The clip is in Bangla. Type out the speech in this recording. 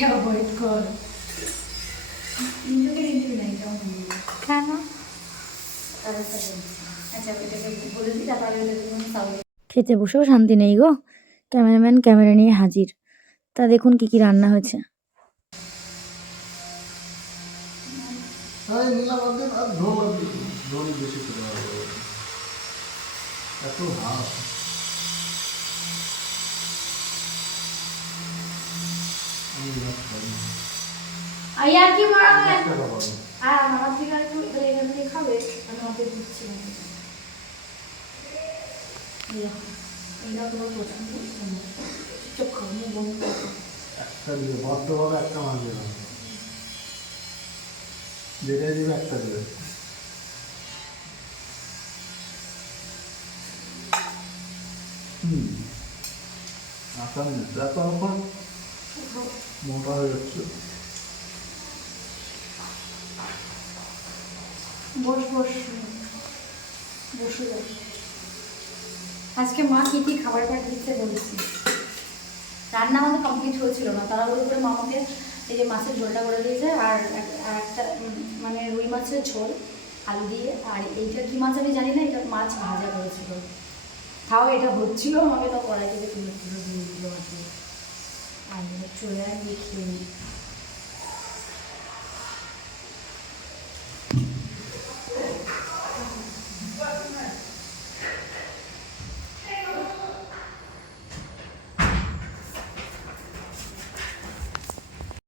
অ্যাভয়েড কর কেন? আচ্ছা এটাকে বলে দিই তারপরে খেতে বসেও শান্তি নেই গো। ক্যামেরাম্যান ক্যামেরা নিয়ে হাজির। তা দেখুন কি কি রান্না হয়েছে। আর কি মারা আর আমার থেকে একটু এখান থেকে খাবে, আমি ওকে দিচ্ছি না। এইটা তোমার পছন্দ চোখ খাও, মুখ বন্ধ করো। একটা দিবে বদ্ধভাবে একটা মানবে না, যেটাই দিবে একটা দিবে। আসান দেখো এখন মোটা হয়ে যাচ্ছে। বস বস বসে যাও। আজকে মা কী কী খাবার পাঠিয়েছে বলছি। রান্না আমাদের কমপ্লিট হয়েছিল না, তাড়াহুড়ো করে মা আমাকে এই যে মাছের ঝোলটা করে দিয়েছে, আর একটা মানে রুই মাছের ঝোল আলু দিয়ে, আর এইটা কী মাছ আমি জানি না, এটা মাছ ভাজা করেছিল। তাও এটা হচ্ছিল, আমাকে তো কড়াই থেকে তুলে তুলে দিয়ে